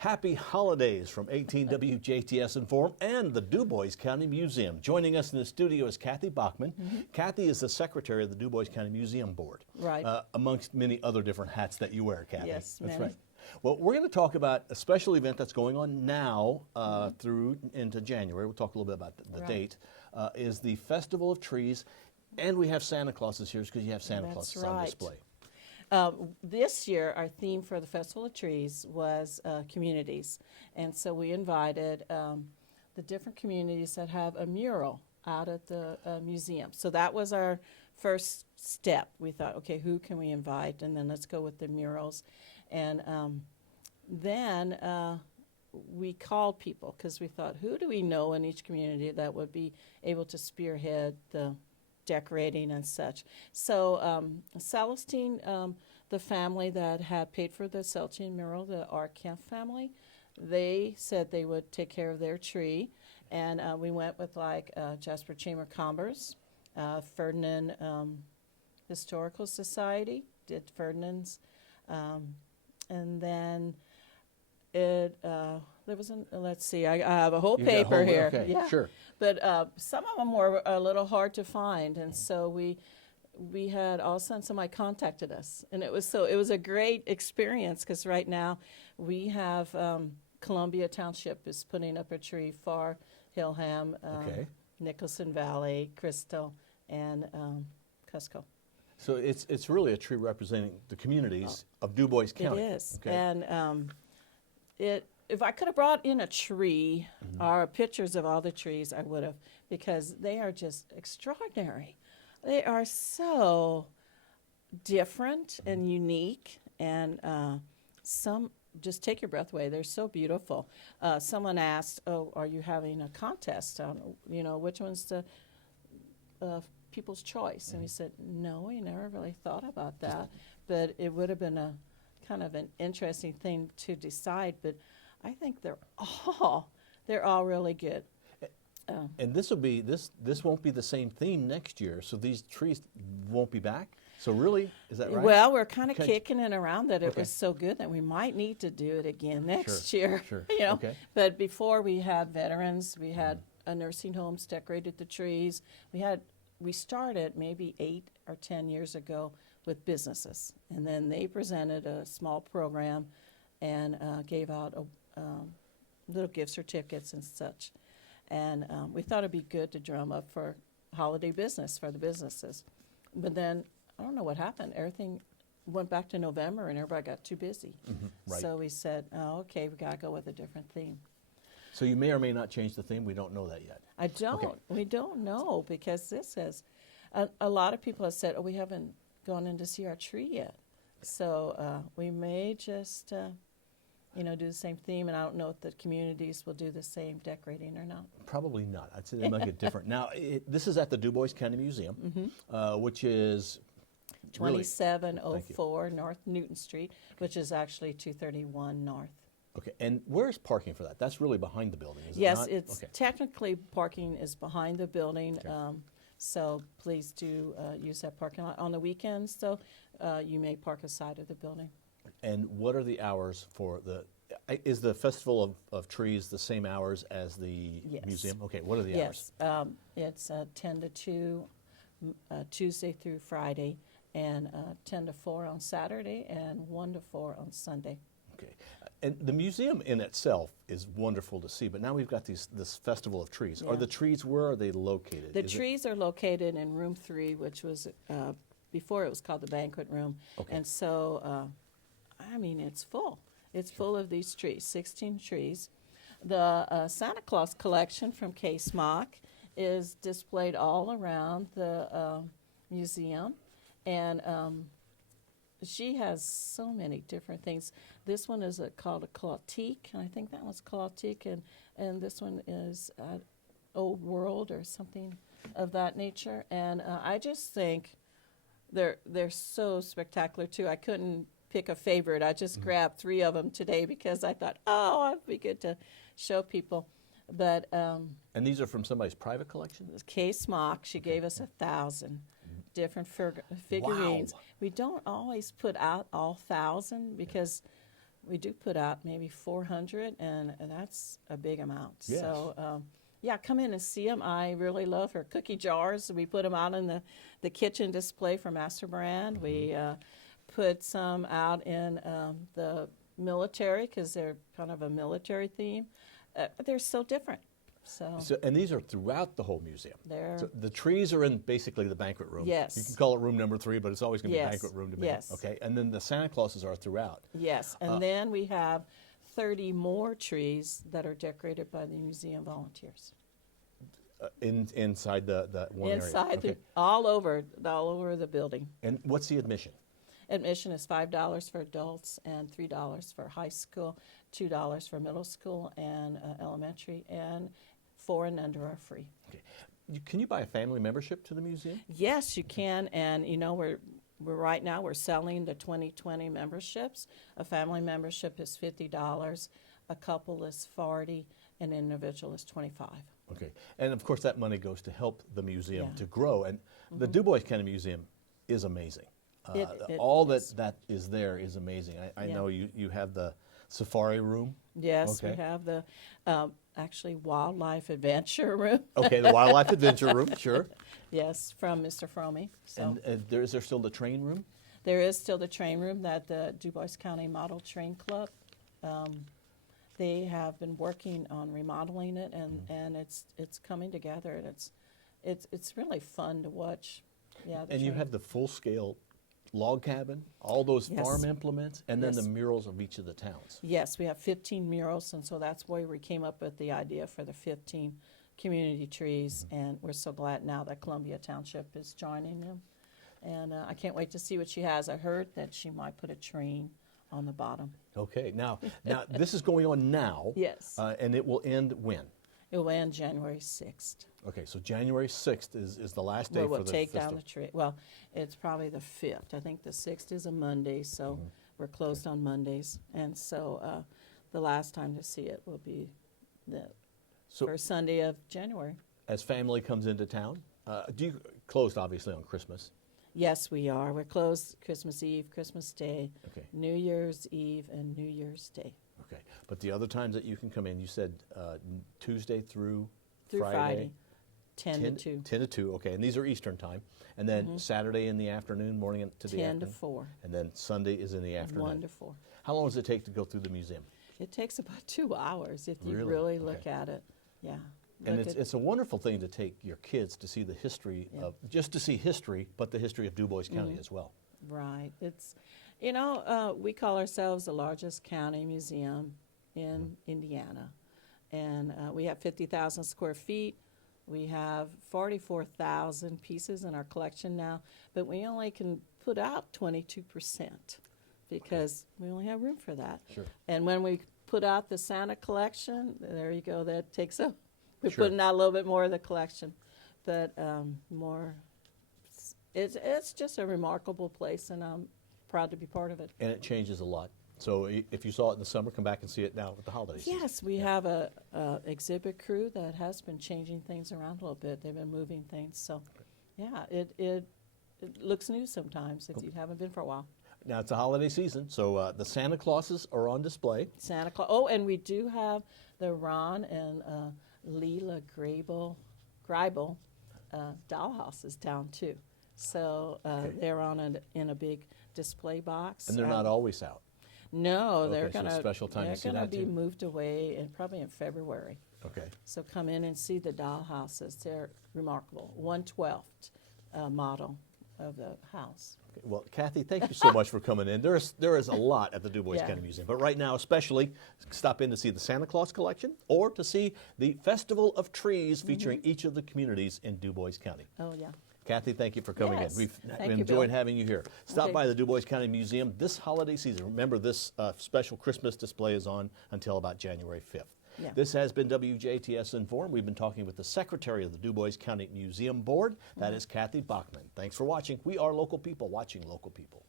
Happy holidays from 18 WJTS in.form and the Dubois County Museum. Joining us in the studio is Kathy Bachman. Kathy is the secretary of the Dubois County Museum Board. Right. Amongst many other different hats that you wear, Kathy. Yes, that's many. right. Well, we're going to talk about a special event that's going on now through into January. We'll talk a little bit about the date. Is the Festival of Trees, and we have Santa Clauses here because you have Santa Clauses on display. This year, our theme for the Festival of Trees was communities. And so we invited the different communities that have a mural out at the museum. So that was our first step. We thought, okay, who can we invite? And then let's go with the murals. And then we called people because we thought, who do we know in each community that would be able to spearhead the decorating and such. So Celestine, the family that had paid for the Celestine mural, the Arkamp family, they said they would take care of their tree. And we went with like Jasper Chamber Commerce, Ferdinand Historical Society, did Ferdinand's. And then there was let's see, I have a whole paper here. Okay, yeah. Sure. But some of them were a little hard to find, and so we had all of a sudden somebody contacted us, and it was a great experience because right now we have Columbia Township is putting up a tree for Hillham, Nicholson Valley, Crystal, and Cusco. So it's really a tree representing the communities of Dubois County. It is, okay. and if I could have brought in a tree or pictures of all the trees, I would have, because they are just extraordinary. They are so different and unique, and some just take your breath away. They're so beautiful. Someone asked, "Oh, are you having a contest on, which one's the People's Choice?" And we said, "No, we never really thought about that, but it would have been a kind of an interesting thing to decide." But I think they're all really good. And this won't be the same theme next year, so these trees won't be back. So really, is that right? Well, we're kind of kicking it around that it was so good that we might need to do it again next year. Sure. Okay. But before we had veterans, we had a nursing homes decorated the trees. We started maybe 8 or 10 years ago with businesses, and then they presented a small program and gave out little gift certificates and such. And we thought it'd be good to drum up for holiday business for the businesses. But then, I don't know what happened. Everything went back to November and everybody got too busy. Right. So we said, oh, okay, we got to go with a different theme. So you may or may not change the theme. We don't know that yet. I don't. Okay. We don't know because this has, a lot of people have said, oh, we haven't gone in to see our tree yet. So we may just, do the same theme, and I don't know if the communities will do the same decorating or not. Probably not. I'd say they might get different. Now, this is at the Dubois County Museum, which is 2704 North Newton Street, which is actually 231 North. Okay, and where's parking for that? That's really behind the building, is it yes, not? It's technically parking is behind the building, so please do use that parking lot. On the weekends, though, you may park aside of the building. And what are the hours for is the Festival of Trees the same hours as the museum? Okay, what are the hours? Yes, it's 10 to 2 Tuesday through Friday, and 10 to 4 on Saturday, and 1 to 4 on Sunday. Okay, and the museum in itself is wonderful to see, but now we've got this Festival of Trees. Yeah. Are the trees, where are they located? The trees are located in room 3, which was, before it was called the banquet room. Okay. And so, it's full. It's full of these trees, 16 trees. The Santa Claus collection from K-Smock is displayed all around the museum. And she has so many different things. This one is called a Clautique, and I think that one's Clautique, and this one is Old World or something of that nature. And I just think they're so spectacular, too. I couldn't pick a favorite. I just grabbed 3 of them today because I thought, it'd be good to show people. But and these are from somebody's private collection? K-Smock, she gave us 1,000 different figurines. Wow. We don't always put out all 1,000 because we do put out maybe 400, and that's a big amount. Yes. So, yeah, come in and see them. I really love her cookie jars. We put them out in the kitchen display for Master Brand. We put some out in the military because they're kind of a military theme. They're so different. So And these are throughout the whole museum. they're So the trees are in basically the banquet room. Yes. You can call it room number 3, but it's always going to be Yes. banquet room to me. Yes. Okay. And then the Santa Clauses are throughout. yes, and then we have 30 more trees that are decorated by the museum volunteers. Inside the one area. Inside, Okay. all over the building. And what's the admission? Admission is $5 for adults and $3 for high school, $2 for middle school and elementary, and 4 and under are free. Okay. Can you buy a family membership to the museum? Yes, you can, and you know we're right now we're selling the 2020 memberships. A family membership is $50, a couple is $40, an individual is $25. Okay. And of course, that money goes to help the museum Yeah. to grow. And the Dubois County Museum is amazing. It all is. that is there is amazing. I Yeah. know you have the safari room. Yes, we Okay. have the actually wildlife adventure room. Okay, the wildlife adventure room, sure. Yes, from Mr. Fromey. So And is there still the train room? there is still the train room that the Dubois County Model Train Club. They have been working on remodeling it, and it's coming together, and it's really fun to watch. Yeah, the And you train. have the full-scale log cabin, all those Yes. farm implements, and then Yes. the murals of each of the towns. Yes, we have 15 murals, and so that's why we came up with the idea for the 15 community trees, and we're so glad now that Columbia Township is joining them. And I can't wait to see what she has. I heard that she might put a train on the bottom. Okay, now this is going on now. Yes. And it will end when? It will end January 6th. Okay, so January 6th is the last day Where for we'll the take down festival. the tree. Well, it's probably the 5th. I think the 6th is a Monday, so we're closed on Mondays. And so the last time to see it will be the So first Sunday of January. as family comes into town, do you closed obviously on Christmas? Yes, we are. We're closed Christmas Eve, Christmas Day, Okay, New Year's Eve, and New Year's Day okay. But the other times that you can come in, you said Tuesday through through Friday, 10 to 2. 10 to 2, okay. And these are Eastern time. And then Saturday in the afternoon, morning to the 10 afternoon? to 4. And then Sunday is in the afternoon. 1 to 4. How long does it take to go through the museum? It takes about 2 hours if you Really? really look Okay. at it. Yeah. And Look it's a wonderful thing to take your kids to see the history Yeah. of, just to see history, but the history of Dubois County as well. Right. It's, you know, we call ourselves the largest county museum in Indiana. And we have 50,000 square feet. We have 44,000 pieces in our collection now, but we only can put out 22% because we only have room for that. Sure. And when we put out the Santa collection, there you go, that takes up. We're Sure. putting out a little bit more of the collection, but more. It's just a remarkable place, and I'm proud to be part of it. And it changes a lot. So if you saw it in the summer, come back and see it now with the holidays. Yes, we have a exhibit crew that has been changing things around a little bit. They've been moving things, so yeah, it looks new sometimes if you haven't been for a while. Now, it's a holiday season, so the Santa Clauses are on display. Santa Claus. Oh, and we do have the Ron and Leela Greibel dollhouses down too. So Okay. they're in a big display box. And they're not always out. No, they're Okay, so gonna. special time to they're see gonna that be too. moved away, and probably in February. Okay. So come in and see the dollhouses. They're remarkable. 1/12 model of the house. Okay, well, Kathy, thank you so much for coming in. There is a lot at the Dubois Yeah. County Museum, but right now, especially, stop in to see the Santa Claus collection or to see the Festival of Trees featuring each of the communities in Dubois County. Oh yeah. Kathy, thank you for coming Yes. in. We've Thank you, enjoyed Bill. having you here. Stop Okay. by the Dubois County Museum this holiday season. Remember, this special Christmas display is on until about January 5th. Yeah. This has been WJTS Inform. We've been talking with the Secretary of the Dubois County Museum Board. That is Kathy Bachman. Thanks for watching. We are local people watching local people.